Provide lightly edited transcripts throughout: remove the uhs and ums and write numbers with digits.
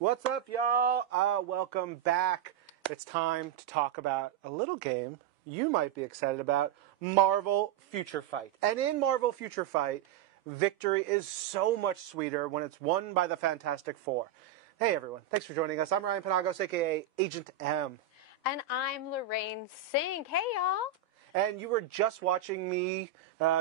What's up, y'all? Welcome back. It's time to talk about a little game you might be excited about, Marvel Future Fight. And in Marvel Future Fight, victory is so much sweeter when it's won by the Fantastic Four. Hey, everyone. Thanks for joining us. I'm Ryan Penagos, a.k.a. Agent M. And I'm Lorraine Sink. Hey, y'all. And you were just watching me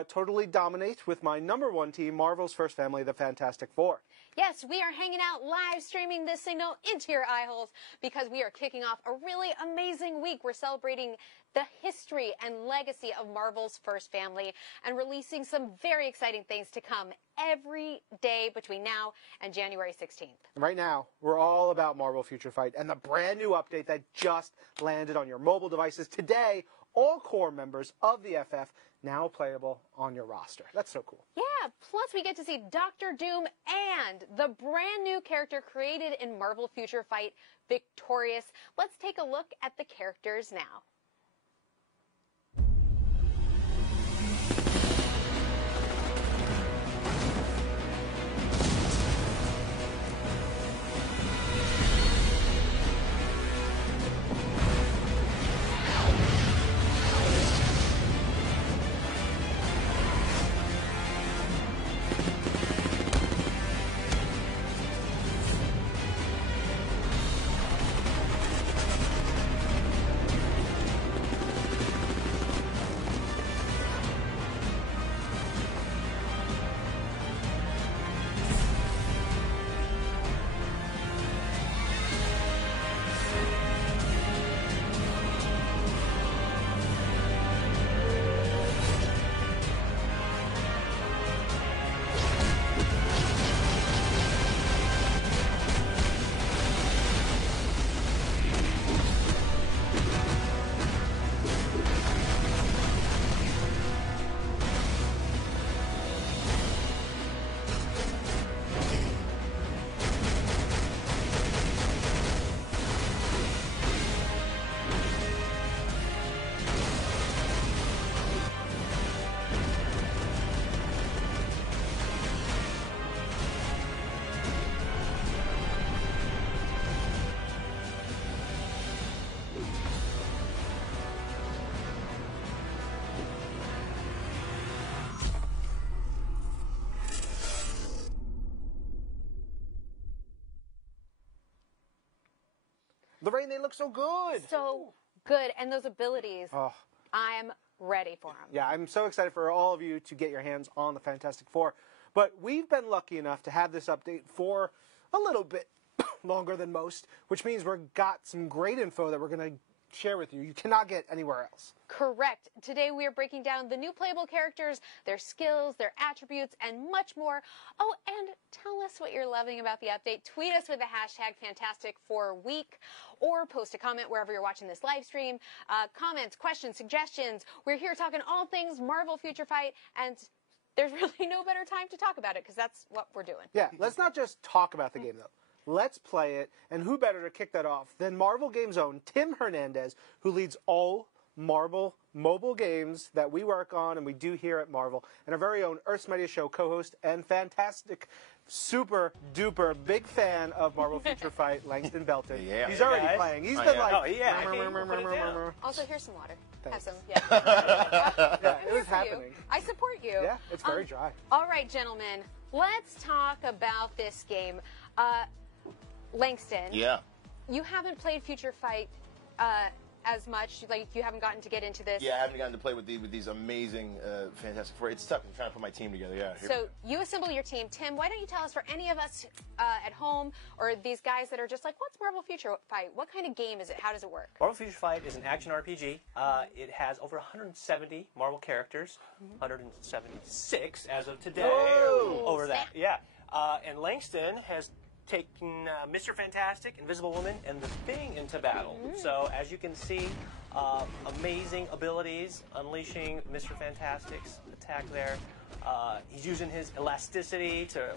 totally dominate with my number one team, Marvel's First Family, the Fantastic Four. Yes, we are hanging out live streaming this signal into your eye holes because we are kicking off a really amazing week. We're celebrating the history and legacy of Marvel's First Family and releasing some very exciting things to come every day between now and January 16th. Right now, we're all about Marvel Future Fight and the brand new update that just landed on your mobile devices today. All core members of the FF now playable on your roster. That's so cool. Yeah, plus we get to see Doctor Doom and the brand new character created in Marvel Future Fight, Victorious. Let's take a look at the characters now. Lorraine, they look so good. So good. And those abilities, Oh. I'm ready for them. Yeah, I'm so excited for all of you to get your hands on the Fantastic Four. But we've been lucky enough to have this update for a little bit longer than most, which means we've got some great info that we're going to share with you. You cannot get anywhere else. Correct. Today we are breaking down the new playable characters, their skills, their attributes, and much more. Oh, and tell us what you're loving about the update. Tweet us with the hashtag Fantastic4Week or post a comment wherever you're watching this live stream. Comments, questions, suggestions. We're here talking all things Marvel Future Fight, and there's really no better time to talk about it because that's what we're doing. Yeah, let's not just talk about the game, though. Let's play it, and who better to kick that off than Marvel Games' own Tim Hernandez, who leads all Marvel mobile games that we work on and we do here at Marvel, and our very own Earth's Mightiest Show co-host and fantastic, super duper big fan of Marvel Future Fight, Langston Belton. Yeah. He's already Guys. playing. He's been like, oh yeah, I can't even put it down. Also, here's some water. Thanks. Have some. Yeah. yeah, I'm it here was for you. happening. I support you. Yeah, it's very dry. All right, gentlemen. Let's talk about this game. Langston. Yeah. You haven't played Future Fight as much. Like, you haven't gotten to get into this. Yeah, I haven't gotten to play with these amazing Fantastic Four. It's tough. I'm trying to put my team together. Yeah. So you assemble your team. Tim, why don't you tell us, for any of us at home or these guys that are just like, what's Marvel Future Fight? What kind of game is it? How does it work? Marvel Future Fight is an action RPG. It has over 170 Marvel characters, 176 as of today. Whoa. Over that, yeah. And Langston has taken Mr. Fantastic, Invisible Woman, and the Thing into battle. So as you can see, amazing abilities, unleashing Mr. Fantastic's attack there. He's using his elasticity to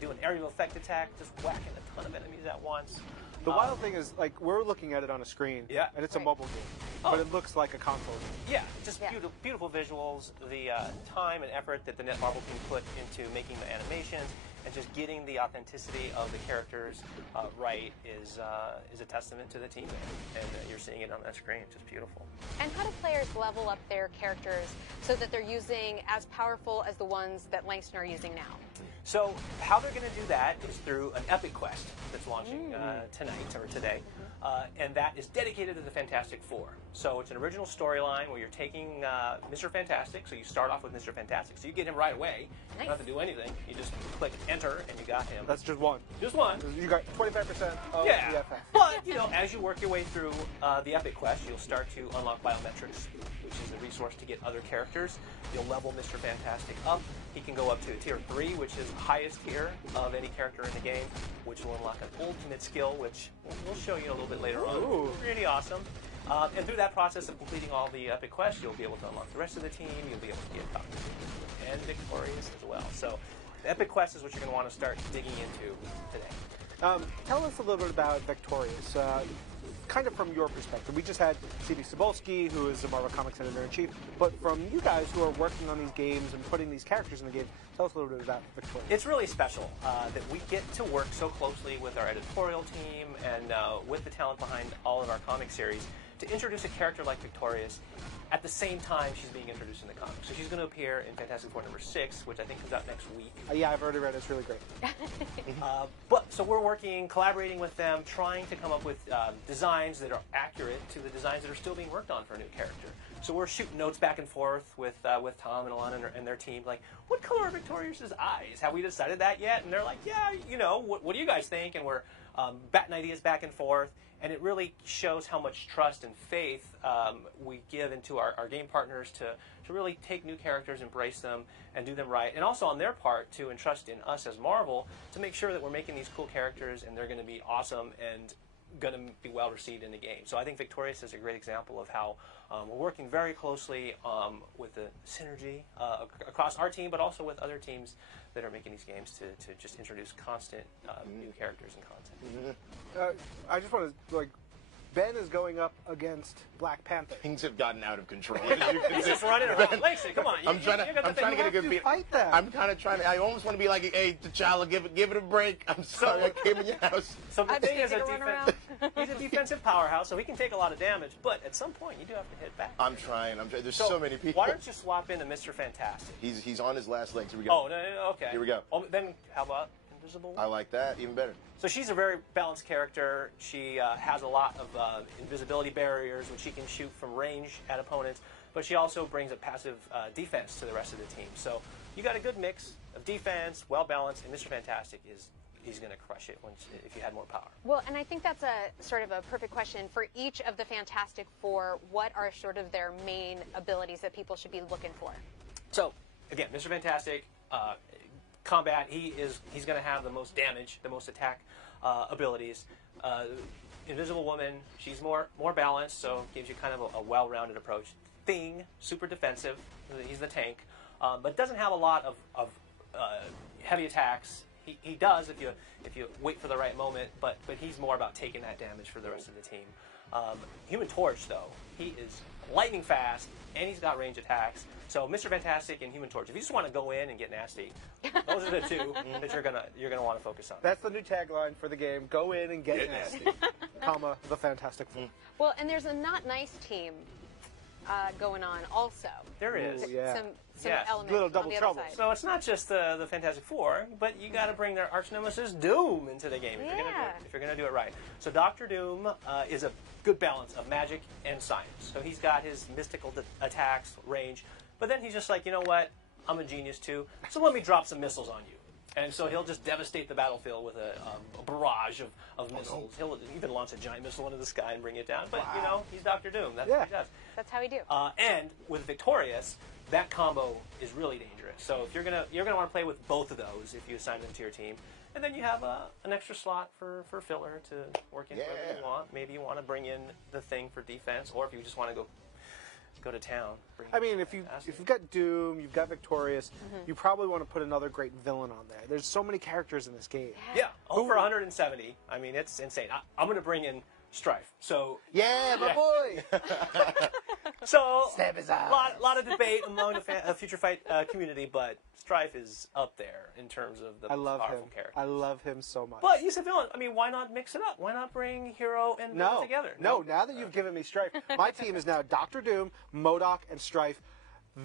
do an aerial effect attack, just whacking a ton of enemies at once. The wild thing is, like, we're looking at it on a screen, Yeah. and it's a Right. mobile game, but it looks like a console game. Yeah, just Yeah. beautiful visuals, the time and effort that the NetMarble team put into making the animations, and just getting the authenticity of the characters right is a testament to the team, and you're seeing it on that screen. It's just beautiful. And how do players level up their characters so that they're using as powerful as the ones that Langston are using now? So how they're going to do that is through an epic quest that's launching tonight or today, and that is dedicated to the Fantastic Four. So it's an original storyline where you're taking Mr. Fantastic, so you start off with Mr. Fantastic, so you get him right away. Nice. You don't have to do anything. You just click enter and you got him. That's just one. Just one. You got 25% of Yeah, the FF. but as you work your way through the epic quest, you'll start to unlock biometrics, which is a resource to get other characters. You'll level Mr. Fantastic up. He can go up to tier 3, which is the highest tier of any character in the game, which will unlock an ultimate skill, which we'll show you a little bit later on. Ooh. Pretty awesome. And through that process of completing all the epic quests, you'll be able to unlock the rest of the team. You'll be able to get Dr. Doom and Victorious as well. So the epic quest is what you're going to want to start digging into today. Tell us a little bit about Victorious, kind of from your perspective. We just had C.B. Cebulski, who is the Marvel Comics editor-in-chief, but from you guys who are working on these games and putting these characters in the game, tell us a little bit about Victorious. It's really special that we get to work so closely with our editorial team and with the talent behind all of our comic series to introduce a character like Victorious at the same time she's being introduced in the comics. So she's going to appear in Fantastic Four #6, which I think comes out next week. Yeah, I've already read it. It's really great. So we're collaborating with them, trying to come up with designs that are accurate to the designs that are still being worked on for a new character. So we're shooting notes back and forth with Tom and Alana and their team, like, what color are Victorious's eyes? Have we decided that yet? And they're like, yeah, what do you guys think? And we're batting ideas back and forth. And it really shows how much trust and faith we give into our game partners to really take new characters, embrace them, and do them right. And also on their part to entrust in us as Marvel to make sure that we're making these cool characters and they're going to be awesome and going to be well received in the game. So I think Victorious is a great example of how we're working very closely with the synergy across our team, but also with other teams that are making these games to just introduce constant new characters and content. I just want to, Ben is going up against Black Panther. Things have gotten out of control. He's just running around. Langston, come on. I'm trying to get a good beat. Fight them. I'm kind of trying to. I almost want to be like, hey, T'Challa, give it a break. I'm sorry, I came in your house. So the thing is, to run around. he's a defensive powerhouse, so he can take a lot of damage. But at some point, you do have to hit back. I'm trying. There's so many people. Why don't you swap into Mr. Fantastic? He's on his last legs. Here we go. Oh, no, okay. Here we go. Oh, then how about Invisible Woman? I like that even better. So she's a very balanced character. She has a lot of invisibility barriers, which she can shoot from range at opponents, but she also brings a passive defense to the rest of the team. So you got a good mix of defense, well-balanced, and Mr. Fantastic he's going to crush it if you had more power. Well, and I think that's a sort of a perfect question for each of the Fantastic Four. What are sort of their main abilities that people should be looking for? So, again, Mr. Fantastic, combat, he's going to have the most damage, the most attack abilities. Invisible Woman, she's more balanced, so gives you kind of a well-rounded approach. Thing, super defensive, he's the tank, but doesn't have a lot of heavy attacks. He does if you wait for the right moment, but he's more about taking that damage for the rest of the team. Human Torch, though, he is lightning fast, and he's got range attacks. So Mr. Fantastic and Human Torch, if you just want to go in and get nasty, those are the two that you're gonna want to focus on. That's the new tagline for the game. Go in and get nasty, comma, the Fantastic Four. Well, and there's a not nice team going on also. There is. Ooh, yeah. Some Yes. elements Little on double the other trouble. side. So it's not just the Fantastic Four, but you got to bring their arch nemesis Doom into the game if you're gonna do it right. So Dr. Doom is a good balance of magic and science. So he's got his mystical attacks, range, but then he's just like, you know what? I'm a genius too, so let me drop some missiles on you. And so he'll just devastate the battlefield with a barrage of missiles. He'll even launch a giant missile into the sky and bring it down. But, he's Dr. Doom. That's what he does. That's how we do. And with Victorious, that combo is really dangerous. So if you're gonna want to play with both of those if you assign them to your team. And then you have an extra slot for filler to work in whatever you want. Maybe you want to bring in the Thing for defense, or if you just want to go go to town. I mean, if you've got Doom, you've got Victorious, you probably want to put another great villain on there. There's so many characters in this game. Yeah, over 170. I mean, it's insane. I'm going to bring in Strife. So Yeah, my boy. So Stab his eyes. lot of debate among the Future Fight community, but Strife is up there in terms of the I most love him. powerful character. I love him so much. But you said villain. I mean, why not mix it up? Why not bring hero and villain together? No, now that you've given me Strife, my team is now Doctor Doom, MODOK, and Strife.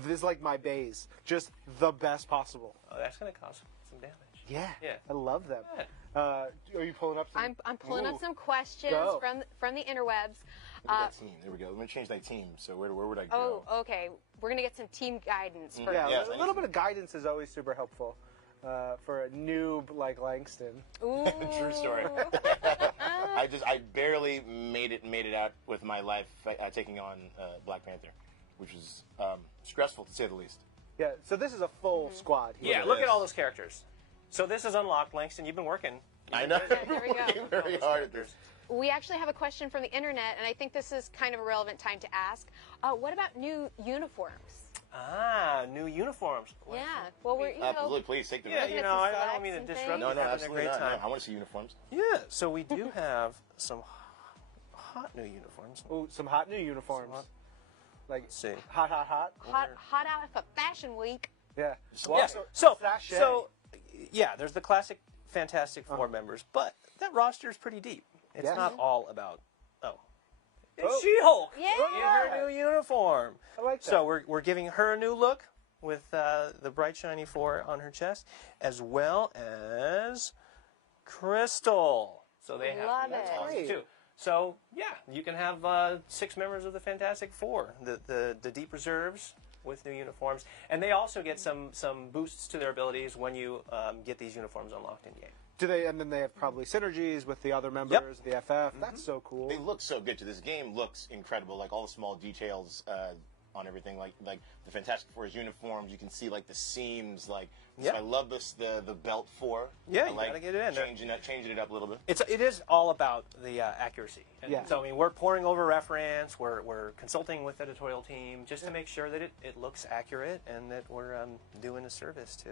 This is like my bays. Just the best possible. Oh, that's going to cause some damage. Yeah. Yeah. I love them. Good. Are you pulling up some? I'm pulling up Ooh. some questions Go. from the interwebs. Look at that team. There we go. Let me change that team. So where would I Oh, go? okay. We're gonna get some team guidance first. Yeah, Yes, a little bit of guidance is always super helpful for a noob like Langston. Ooh. True story. I barely made it out with my life taking on Black Panther, which was stressful to say the least. Yeah, so this is a full squad here. Yeah, look at all those characters. So this is unlocked, Langston. You've been working. I know. Yeah, there we go. Working very hard at this. We actually have a question from the internet, and I think this is kind of a relevant time to ask. What about new uniforms? Ah, new uniforms. Yeah. Well, we're Please take the Yeah, Looking you at know, some I don't mean to specs and disrupt. things. No, You're having a absolutely great not. time. No, I want to see uniforms. Yeah, so we do have some hot new uniforms. Ooh, some hot new uniforms. Like Let's see. hot, hot, hot. hot out for Fashion Week. Yeah. Yeah. So, Sachet. yeah, there's the classic Fantastic Four members, but that roster is pretty deep. It's Yeah. not all about it's Oh. She-Hulk Yeah. in her new uniform. I like that. So we're giving her a new look with the bright shiny 4 on her chest, as well as Crystal. So they have Love that's it. awesome Great. too. So yeah, you can have 6 members of the Fantastic Four, the deep reserves with new uniforms, and they also get some boosts to their abilities when you get these uniforms unlocked in game. Do they? And then they have probably synergies with the other members of the FF. That's so cool. They look so good too. This game looks incredible. Like all the small details on everything. Like the Fantastic Four's uniforms. You can see like the seams. Like Yeah. I love the belt 4. Yeah, I you like gotta get it in there. changing it up a little bit. It is all about the accuracy. And Yeah. So I mean, we're pouring over reference. We're consulting with the editorial team just to make sure that it looks accurate and that we're doing a service to.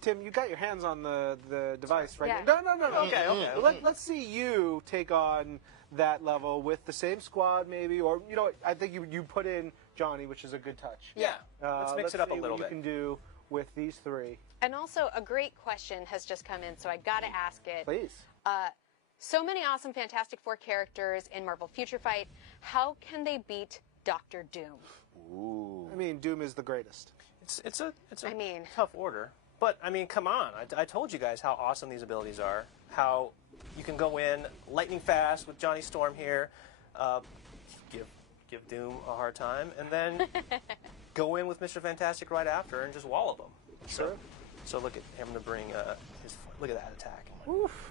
Tim, you got your hands on the device right Yeah. now. No. Okay. Let's see you take on that level with the same squad, maybe, or you know, what, I think you put in Johnny, which is a good touch. Yeah. Let's mix it up a see little what bit. you can do with these 3, And also, a great question has just come in, so I got to ask it. please. So many awesome Fantastic Four characters in Marvel Future Fight. How can they beat Doctor Doom? Ooh. I mean, Doom is the greatest. It's a I mean- tough order. But I mean, come on! I told you guys how awesome these abilities are. How you can go in lightning fast with Johnny Storm here, give Doom a hard time, and then go in with Mr. Fantastic right after and just wallop him. Sure. So look at him to bring look at that attack. Oof.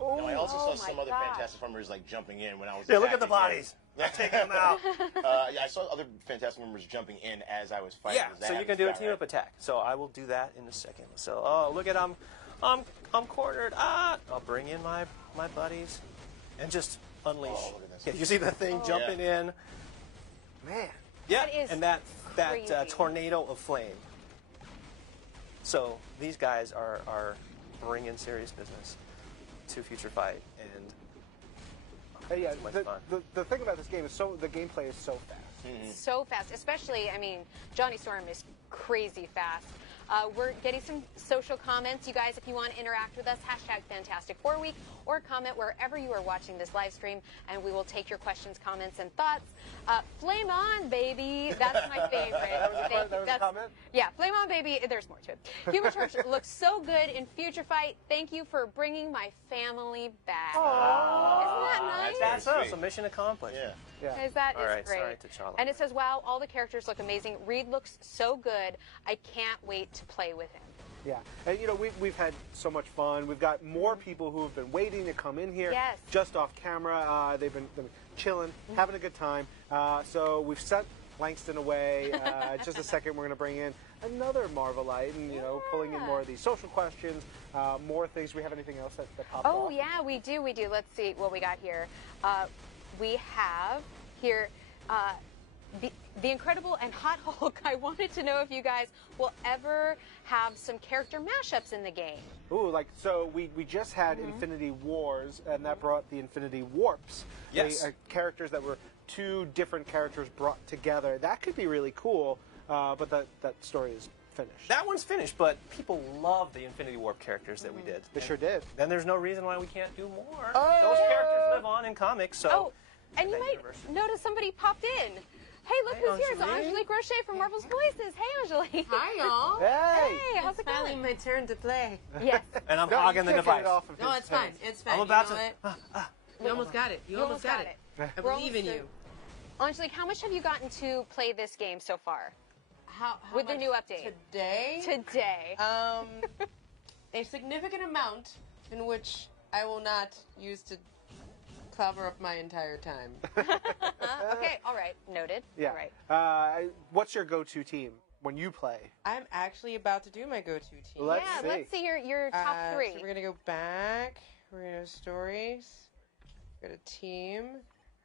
Now, I also Oh saw my some other gosh. Fantastic members like jumping in when I was. Yeah, look at the attacking. bodies. Taking them out. Yeah, I saw other Fantastic members jumping in as I was fighting. Yeah, Does that so you happen can to do a that, team right? up attack. So I will do that in a second. So look at I'm cornered. I'll bring in my buddies and just unleash. Oh, look at this. Yeah, you see the thing jumping in? Man. Yeah, That is and that crazy. tornado of flame. So these guys are bringing serious business to Future Fight, and Yeah, much the, fun. the thing about this game is the gameplay is so fast. So fast, especially, I mean, Johnny Storm is crazy fast. We're getting some social comments. You guys, if you want to interact with us, #Fantastic4Week, or comment wherever you are watching this live stream, and we will take your questions, comments, and thoughts. Flame on, baby. That's my favorite. That was a comment? Yeah, flame on, baby. There's more to it. Human Torch looks so good in Future Fight. Thank you for bringing my family back. Isn't that nice? that's very us. sweet. A mission accomplished. Yeah. Yeah. That All is right, great. sorry, T'Challa. And it says, wow, all the characters look amazing. Reed looks so good. I can't wait to play with him. Yeah, and you know we've had so much fun. We've got more people who have been waiting to come in here, Yes. just off camera. They've been chilling, having a good time. So we've sent Langston away. Just a second, we're going to bring in another Marvelite, and you know, pulling in more of these social questions, more things. Do we have anything else that popped Oh, off? yeah, we do. We do. Let's see what we got here. We have here the Incredible and Hot Hulk, I wanted to know if you guys will ever have some character mashups in the game. Ooh, so we just had Infinity Wars, and that brought the Infinity Warps. Yes. Characters that were two different characters brought together. That could be really cool, but that story is finished. That one's finished, but people love the Infinity Warp characters that we did. They sure did. Then there's no reason why we can't do more. Oh! Those characters live on in comics, so. Oh, and you that might universe. notice somebody popped in. Hey, look Hi, who's here. It's Angelique. Angelique Roche from Marvel's Voices. Hey, Angelique. Hi, y'all. Hey! Hey, how's it Finally, going? my turn to play. Yes. And I'm No, you hogging the can't get device. it off of No, his it's fine. hands. It's fine. I'm You about know to. what? You almost got it. You almost got it. I We're believe in almost you. Angelique, how much have you gotten to play this game so far? How With the much new update. today? Today. A significant amount in which I will not use to cover up my entire time. Okay, all right. Noted. Yeah. All right. What's your go-to team when you play? I'm actually about to do my go-to team. Let's Yeah, see. let's see your top three. So we're gonna go back. We're gonna go stories. Go to team.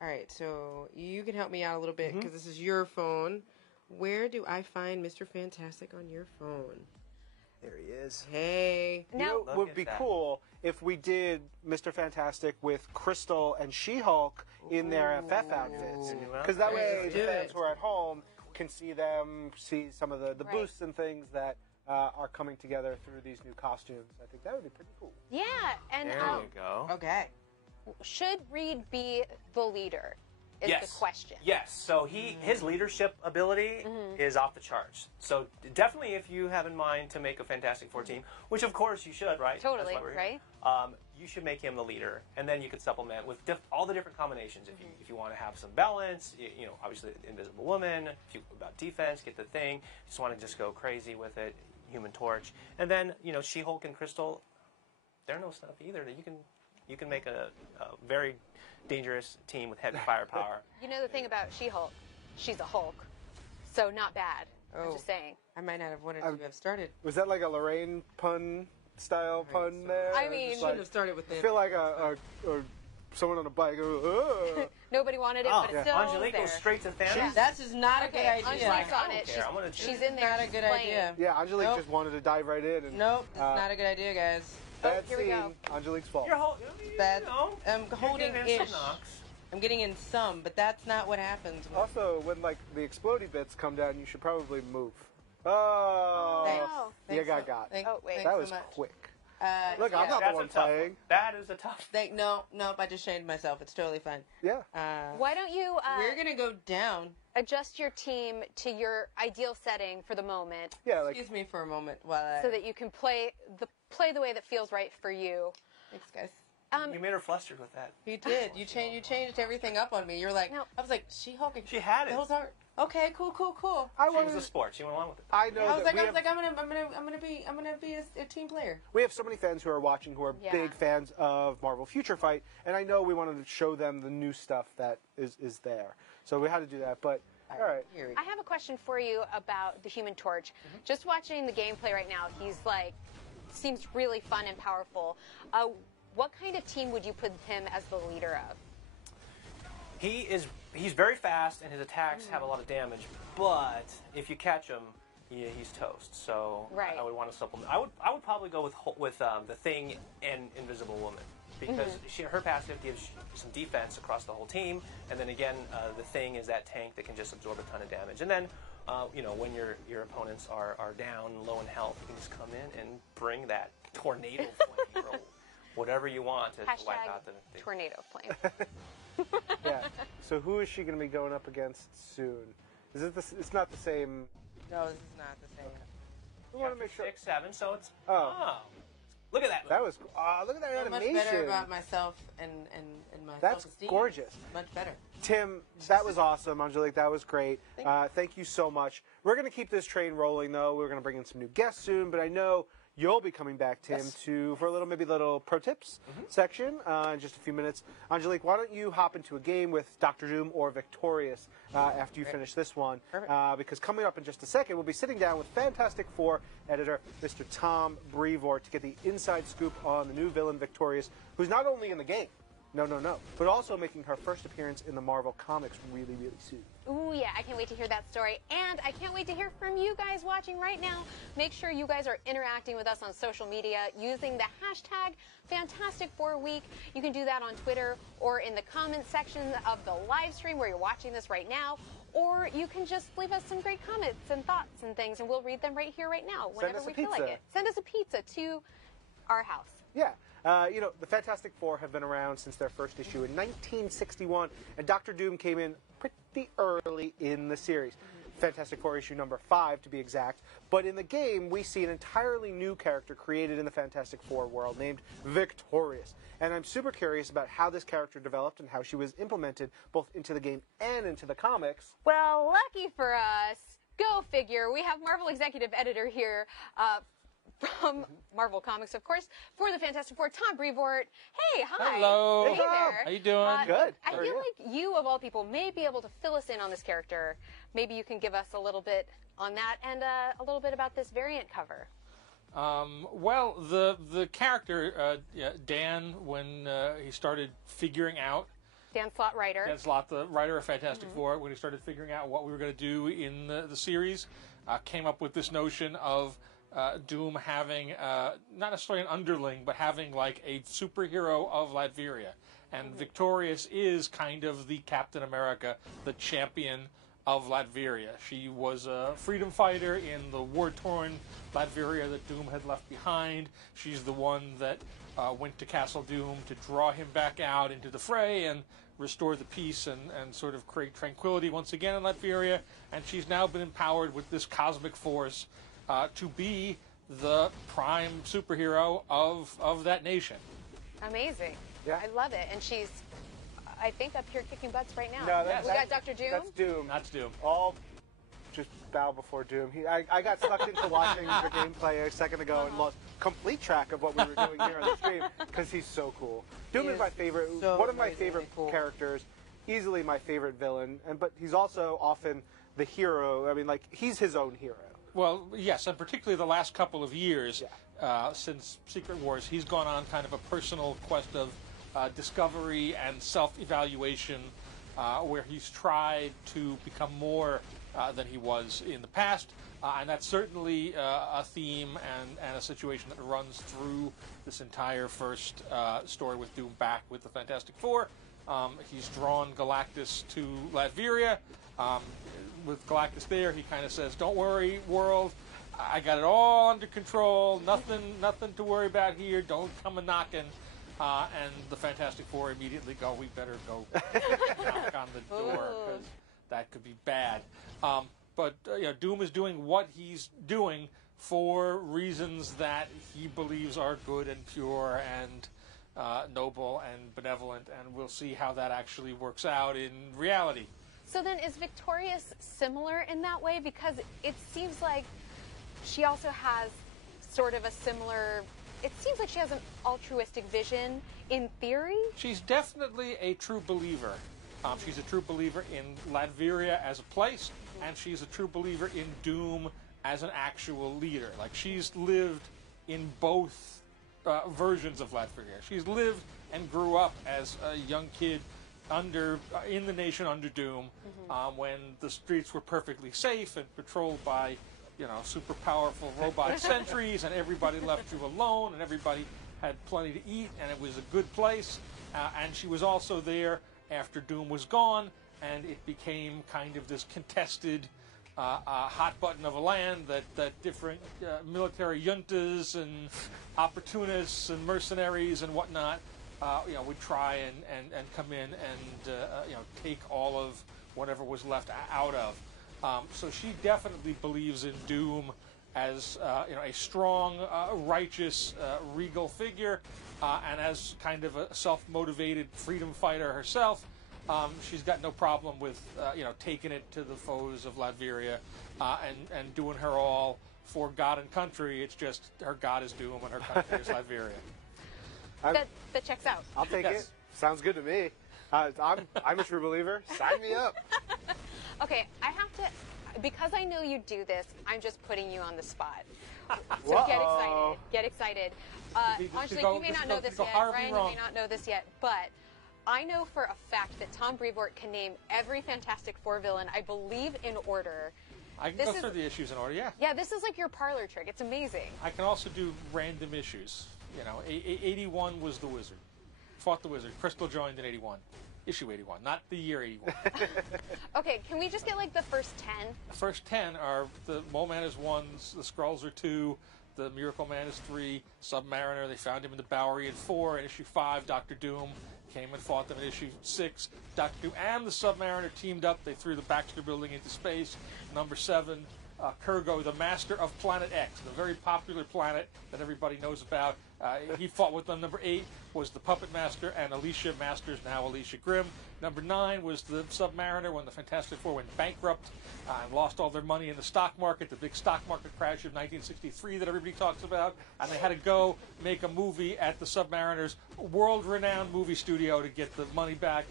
All right, so you can help me out a little bit because this is your phone. Where do I find Mr. Fantastic on your phone? There he is. Hey. You Now- know, Look it would at be that. cool if we did Mr. Fantastic with Crystal and She-Hulk in their FF outfits. Because that way Let's the do fans it. who are at home can see them, see some of the Right. boosts and things that are coming together through these new costumes. I think that would be pretty cool. Yeah, and There you go. Okay. should Reed be the leader? Is Yes. the question. Yes. So his leadership ability is off the charts. So definitely, if you have in mind to make a Fantastic Four team, which of course you should, right? Totally, That's why we're here. You should make him the leader, and then you could supplement with all the different combinations. If you want to have some balance, you know, obviously Invisible Woman. If you about defense, get the Thing. Just want to just go crazy with it. Human Torch, and then She-Hulk and Crystal. They're no snuff either. You can make a very dangerous team with heavy firepower. You know the thing about She-Hulk? She's a Hulk. So not bad. I'm Oh. just saying. I might not have wanted to have started. Was that like a Lorraine pun style pun there? I Or mean- just Shouldn't have started with I it. feel like a someone on a bike. Nobody wanted it, Oh, but yeah. it's still Angelique there. goes straight to Thanos. That's just not a Okay, good idea. Angelique's I on don't it. care. I'm gonna do She's it. in there. Not a she's good playing. idea. Yeah, Angelique Nope. just wanted to dive right in. And, Nope, that's not a good idea, guys. Bad here we scene. go. Angelique's fault. You're Bad. You know, I'm you're holding getting ish. some knocks. I'm getting in some, but that's not what happens. When Also, when like the explodey bits come down, you should probably move. Oh, Thanks. Oh. you got. Thank- Oh, wait. thanks That so was much. quick. yeah. Look, I'm not the That's one a tough playing. one. That is a tough. Nope, I just shamed myself. It's totally fine. Yeah. Why don't you We're gonna go down. adjust your team to your ideal setting for the moment Yeah, like Excuse me for a moment while I. so that you can play the way that feels right for you. Thanks, guys. You made her flustered with that. You did. You changed everything up on me. You're like, No. I was like, She-Hulk. She had it. Those are okay. Cool. I She was wanted. a sport. She went along with it. I know I was that like, I'm gonna be a team player. we have so many fans who are watching who are Yeah. big fans of Marvel Future Fight, and I know we wanted to show them the new stuff that is there. So we had to do that. But all right. Here we I have a question for you about the Human Torch. Mm-hmm. Just watching the gameplay right now, he's seems really fun and powerful. What kind of team would you put him as the leader of? He's very fast and his attacks have a lot of damage. But if you catch him, he's toast. So Right. I would want to supplement. I would probably go with the Thing and Invisible Woman because her passive gives some defense across the whole team, and then again the Thing is that tank that can just absorb a ton of damage. And then when your opponents are down, low in health, you can just come in and bring that tornado flame or whatever you want to wipe out the thing. Tornado Flame. Yeah. So who is she going to be going up against soon? Is it this? It's not the same. No, this is not the same. We want to make sure. 6, 7, so it's Oh. Look at that. That was. Look at that I'm much animation. better about myself and my That's self-esteem. gorgeous. Much better. Tim, that was awesome. Angelique, that was great. Thank you so much. We're going to keep this train rolling, though. We're going to bring in some new guests soon, but I know you'll be coming back, Tim, for a little pro tips section in just a few minutes. Angelique, why don't you hop into a game with Dr. Doom or Victorious after you finish this one? Because coming up in just a second, we'll be sitting down with Fantastic Four editor Mr. Tom Brevoort to get the inside scoop on the new villain Victorious, who's not only in the game, No. But also making her first appearance in the Marvel Comics really, really soon. Ooh, yeah, I can't wait to hear that story. And I can't wait to hear from you guys watching right now. Make sure you guys are interacting with us on social media using the hashtag Fantastic4Week. You can do that on Twitter or in the comment section of the live stream where you're watching this right now. Or you can just leave us some great comments and thoughts and things, and we'll read them right here, right now, whenever we feel like it. Send us a pizza to our house. Yeah. The Fantastic Four have been around since their first issue in 1961, and Doctor Doom came in pretty early in the series. Fantastic Four issue number 5, to be exact. But in the game, we see an entirely new character created in the Fantastic Four world named Victorious. And I'm super curious about how this character developed and how she was implemented both into the game and into the comics. Well, lucky for us, go figure, we have Marvel Executive Editor here, from Marvel Comics, of course, for the Fantastic Four, Tom Brevoort. Hey, hi. Hello. Hey there. How you doing? Good. I feel like you, of all people, may be able to fill us in on this character. Maybe you can give us a little bit on that and a little bit about this variant cover. Well, the character, Dan, when he started figuring out... Dan Slott, writer. Dan Slott, the writer of Fantastic Four, when he started figuring out what we were going to do in the series, came up with this notion of Doom having, not necessarily an underling, but having like a superhero of Latveria. And Victorious is kind of the Captain America, the champion of Latveria. She was a freedom fighter in the war-torn Latveria that Doom had left behind. She's the one that went to Castle Doom to draw him back out into the fray and restore the peace and sort of create tranquility once again in Latveria. And she's now been empowered with this cosmic force to be the prime superhero of that nation. Amazing. Yeah. I love it. And she's, I think, up here kicking butts right now. No, we got Dr. Doom. That's Doom. That's Doom. All just bow before Doom. I got sucked into watching the gameplay a second ago and lost complete track of what we were doing here on the stream because he's so cool. Doom is my favorite, one of my favorite characters, easily my favorite villain, but he's also often the hero. I mean, like, he's his own hero. Well, yes, and particularly the last couple of years since Secret Wars, he's gone on kind of a personal quest of discovery and self-evaluation where he's tried to become more than he was in the past. And that's certainly a theme and a situation that runs through this entire first story with Doom back with the Fantastic Four. He's drawn Galactus to Latveria. With Galactus there, he kind of says, "Don't worry, world. I got it all under control. Nothing to worry about here. Don't come a-knocking." And the Fantastic Four immediately go, "We better go knock on the door because that could be bad." But Doom is doing what he's doing for reasons that he believes are good and pure and noble and benevolent, and we'll see how that actually works out in reality. So then, is Victorious similar in that way? Because it seems like she also has sort of a similar... It seems like she has an altruistic vision in theory. She's definitely a true believer. She's a true believer in Latveria as a place, and she's a true believer in Doom as an actual leader. Like, she's lived in both versions of Latveria. She's lived and grew up as a young kid in the nation under Doom, when the streets were perfectly safe and patrolled by, super powerful robot sentries, and everybody left you alone, and everybody had plenty to eat, and it was a good place. And she was also there after Doom was gone, and it became kind of this contested hot button of a land that different military juntas and opportunists and mercenaries and whatnot would try and come in and take all of whatever was left out of. So she definitely believes in Doom as a strong, righteous, regal figure, and as kind of a self-motivated freedom fighter herself. She's got no problem with taking it to the foes of Latveria and doing her all for God and country. It's just her God is Doom and her country is Latveria. That checks out. I'll take it. Sounds good to me. I'm a true believer. Sign me up. Okay, I have to, because I know you do this, I'm just putting you on the spot. So get excited. Get excited. Honestly, you may not know this yet. Brian, you may not know this yet, but I know for a fact that Tom Brevoort can name every Fantastic Four villain, I believe, in order. I can go through the issues in order, yeah. Yeah, this is like your parlor trick. It's amazing. I can also do random issues. You know, 81 was the Wizard. Fought the Wizard. Crystal joined in 81. Issue 81, not the year 81. Okay, can we just get like the first 10? The first 10 are the Mole Man is 1, the Skrulls are 2, the Miracle Man is 3, Submariner, they found him in the Bowery in 4. In issue 5, Doctor Doom came and fought them in issue 6. Doctor Doom and the Submariner teamed up. They threw the Baxter Building into space. Number 7, Kurgo, the master of Planet X, the very popular planet that everybody knows about. He fought with them. Number 8 was the Puppet Master and Alicia Masters, now Alicia Grimm. Number 9 was the Submariner when the Fantastic Four went bankrupt and lost all their money in the stock market, the big stock market crash of 1963 that everybody talks about. And they had to go make a movie at the Submariner's world-renowned movie studio to get the money back.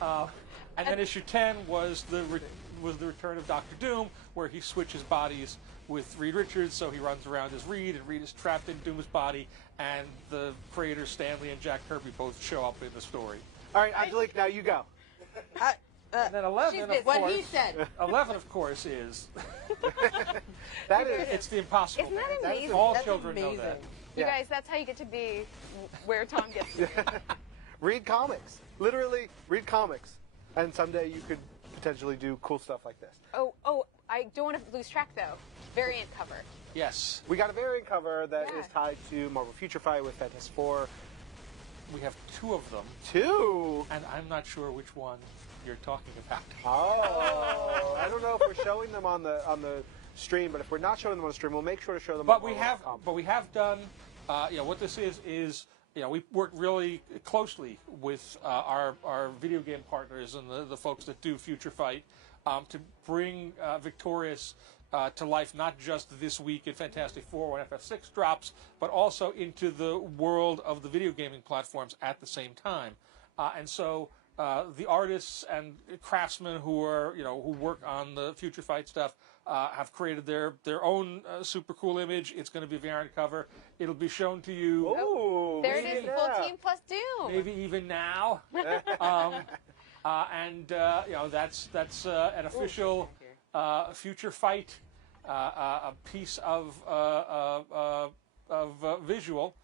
And then issue 10 was the return of Doctor Doom, where he switches bodies with Reed Richards, so he runs around as Reed, and Reed is trapped in Doom's body, and the creators Stan Lee and Jack Kirby both show up in the story. All right, Angelique, now you go. And then 11, of What course, he said. 11, of course, is That is. it's the Impossible Isn't that Man. amazing? All That's children know amazing. that. You Yeah. guys, that's how you get to be where Tom gets to be. Read comics. Literally, read comics. And someday you could potentially do cool stuff like this. Oh, I don't want to lose track, though. Variant cover. Yes, We got a variant cover that Yeah. is tied to Marvel Future Fight with Fantastic Four. we have 2 of them, 2. and I'm not sure which one you're talking about. Oh, I don't know if we're showing them on the stream, but if we're not showing them on the stream, we'll make sure to show them. But on we have done. What this is we work really closely with our video game partners and the folks that do Future Fight to bring Victorious to life, not just this week in Fantastic Four when FF6 drops, but also into the world of the video gaming platforms at the same time. And so the artists and craftsmen who work on the Future Fight stuff have created their own super cool image. It's going to be a variant cover. It'll be shown to you. Oh, There it is, yeah. full team plus Doom. Maybe even now, that's an official Future Fight, a piece of visual,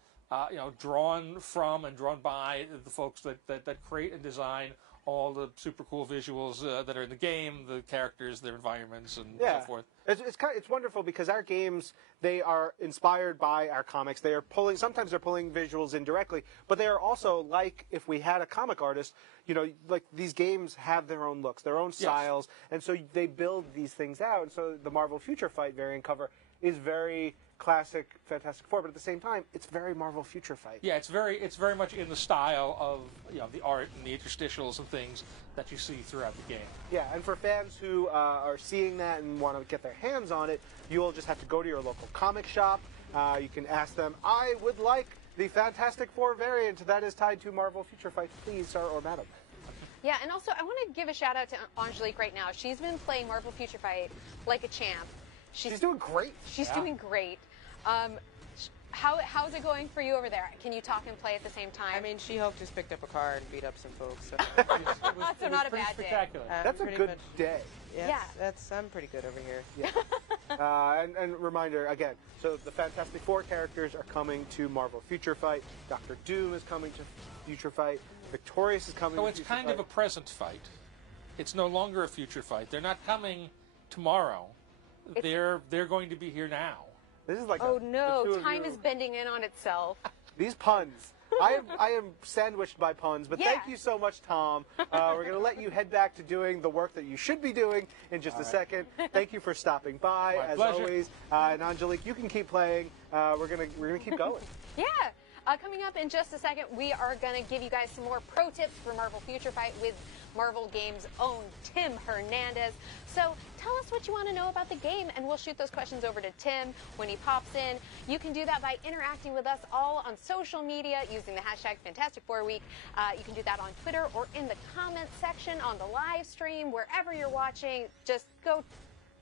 drawn from and drawn by the folks that create and design all the super cool visuals that are in the game, the characters, their environments, and so forth. It's wonderful because our games, they are inspired by our comics. They are sometimes they're pulling visuals in directly, but they are also like if we had a comic artist, like these games have their own looks, their own styles, and so they build these things out. And so the Marvel Future Fight variant cover is very classic Fantastic Four, but at the same time, it's very Marvel Future Fight. Yeah, it's very much in the style of the art and the interstitials and things that you see throughout the game. Yeah, and for fans who are seeing that and want to get their hands on it, you'll just have to go to your local comic shop. You can ask them, I would like the Fantastic Four variant that is tied to Marvel Future Fight, please, sir or madam. Yeah, and also I want to give a shout out to Angelique right now. She's been playing Marvel Future Fight like a champ. She's doing great. She's doing great. How's it going for you over there? Can you talk and play at the same time? I mean, She-Hulk just picked up a car and beat up some folks. So, so not a Pretty bad day. spectacular. That's a pretty good much- day. Yeah, Yeah. I'm pretty good over here. Yeah. And reminder again, so the Fantastic Four characters are coming to Marvel Future Fight. Doctor Doom is coming to Future Fight. Victorious is coming So to it's Future kind Fight. of a present fight. It's no longer a future fight. They're not coming tomorrow. They're going to be here now. This is like Oh the two no, of time you. is bending in on itself. These puns. I am sandwiched by puns, but thank Yeah. you so much, Tom. We're going to let you head back to doing the work that you should be doing in just a second. Thank you for stopping by, My as pleasure. always. And Angelique, you can keep playing. We're gonna keep going. Yeah. Coming up in just a second, we are going to give you guys some more pro tips for Marvel Future Fight with Marvel Games' own Tim Hernandez. So tell us what you want to know about the game, and we'll shoot those questions over to Tim when he pops in. You can do that by interacting with us all on social media using the hashtag Fantastic4Week. You can do that on Twitter or in the comments section on the live stream, wherever you're watching. Just go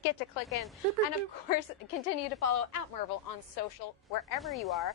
get to clicking. And of course, continue to follow @Marvel on social, wherever you are.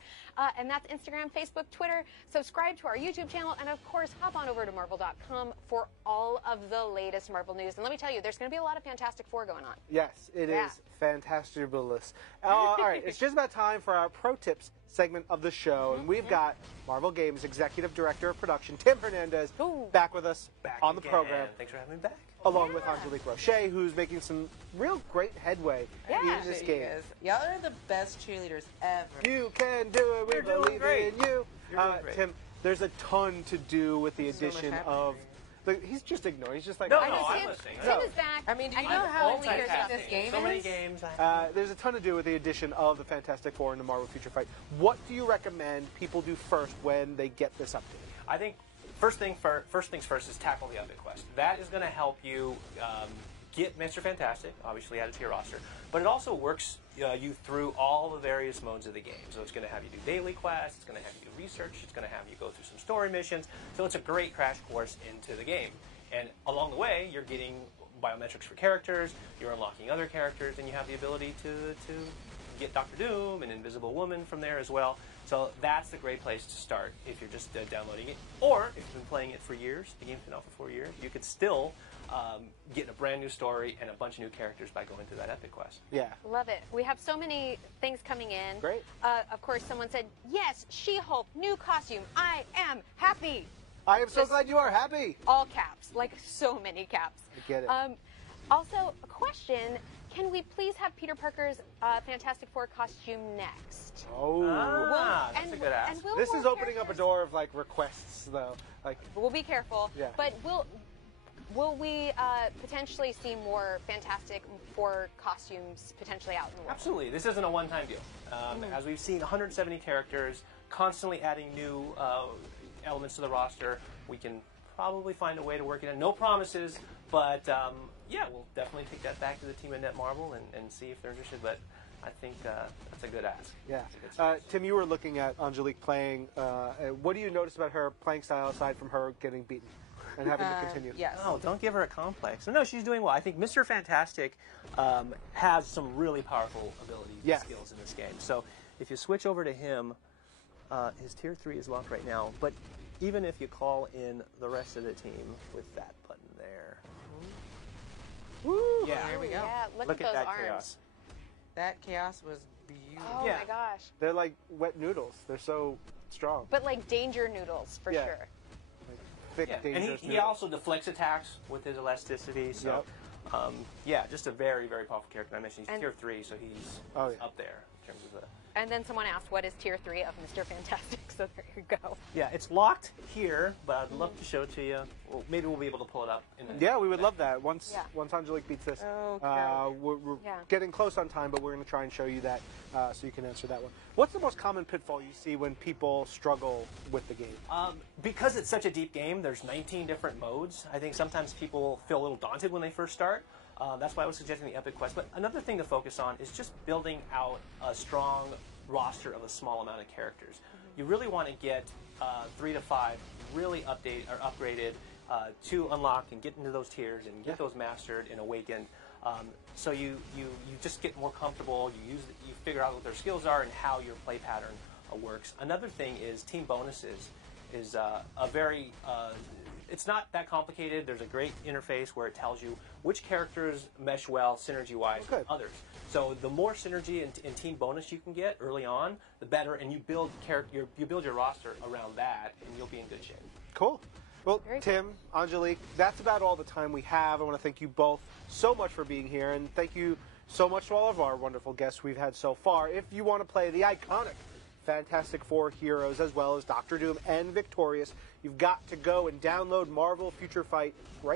And that's Instagram, Facebook, Twitter. Subscribe to our YouTube channel. And of course, hop on over to Marvel.com for all of the latest Marvel news. And let me tell you, there's going to be a lot of Fantastic Four going on. Yes, it is fantastabulous. All right, it's just about time for our Pro Tips segment of the show. And we've got Marvel Games Executive Director of Production, Tim Hernandez, back with us on the program. Thanks for having me back. Along with Angelique Roche, who's making some real great headway in this game. Y'all are the best cheerleaders ever. You can do it. We You're doing believe great. in you. You're doing great. Tim, there's a ton to do with the There's so much addition happening. of. He's just ignoring. He's just like, No, I know I'm Tim, listening. Tim is back. I mean, do you and know he's how only here multitasking just- this game So many is? games. There's a ton to do with the addition of the Fantastic Four in the Marvel Future Fight. What do you recommend people do first when they get this update? I think first things first is tackle the Epic Quest. That is going to help you get Mr. Fantastic, obviously added to your roster, but it also works you through all the various modes of the game. So it's going to have you do daily quests, it's going to have you do research, it's going to have you go through some story missions. So it's a great crash course into the game. And along the way, you're getting biometrics for characters, you're unlocking other characters, and you have the ability to get Doctor Doom and Invisible Woman from there as well. So that's a great place to start if you're just downloading it. Or if you've been playing it for years, the game's been out for 4 years, you could still get a brand new story and a bunch of new characters by going through that Epic Quest. Yeah. Love it. We have so many things coming in. Great. Of course, someone said, yes, She-Hulk, new costume. I am happy. I am so Just- glad you are happy. All caps, like so many caps. I get it. Also, a question. Can we please have Peter Parker's Fantastic Four costume next? Oh. That's a good ask. And will This more is opening up a characters- door of like requests, though. Like, We'll be careful. Yeah. But will we potentially see more Fantastic Four costumes potentially out in the world? Absolutely. This isn't a one-time deal. As we've seen 170 characters, constantly adding new elements to the roster, we can probably find a way to work it in. No promises, but yeah, we'll definitely take that back to the team at Netmarble and see if they're interested. But I think that's a good ask. yeah. That's a good start. Tim, you were looking at Angelique playing. What do you notice about her playing style aside from her getting beaten and having to continue? Yes. No, don't give her a complex. No, she's doing well. I think Mr. Fantastic has some really powerful abilities Yes. and skills in this game. So if you switch over to him, his tier 3 is locked right now. But even if you call in the rest of the team with that button there. Woo! Yeah. There we go. Yeah, look Look at at those that arms. chaos. That chaos was beautiful. Oh Yeah. my gosh. They're like wet noodles. They're so strong. But like danger noodles for Yeah. sure. Thick, Yeah. And dangerous he noodles. also deflects attacks with his elasticity. So, yeah, just a very, very powerful character. I mentioned he's And- tier 3, so he's Oh, yeah. up there in terms of the. And then someone asked, what is tier 3 of Mr. Fantastic? So there you go. Yeah, it's locked here, but I'd love to show it to you. Well, maybe we'll be able to pull it up. Yeah, we would love that. Once Yeah. Angelique beats this, Okay. we're Yeah. getting close on time, but we're going to try and show you that so you can answer that one. What's the most common pitfall you see when people struggle with the game? Because it's such a deep game, there's 19 different modes. I think sometimes people feel a little daunted when they first start. That's why I was suggesting the Epic Quest. But another thing to focus on is just building out a strong roster of a small amount of characters. You really want to get 3 to 5 really upgraded to unlock and get into those tiers and get those mastered and awakened. So you just get more comfortable. You figure out what their skills are and how your play pattern works. Another thing is team bonuses is a very it's not that complicated. There's a great interface where it tells you which characters mesh well synergy-wise Okay. with others. So the more synergy and team bonus you can get early on, the better, and you build your roster around that, and you'll be in good shape. Cool. Well, Very Tim, Angelique, that's about all the time we have. I want to thank you both so much for being here, and thank you so much to all of our wonderful guests we've had so far. If you want to play the iconic Fantastic Four heroes as well as Doctor Doom and Victorious, you've got to go and download Marvel Future Fight right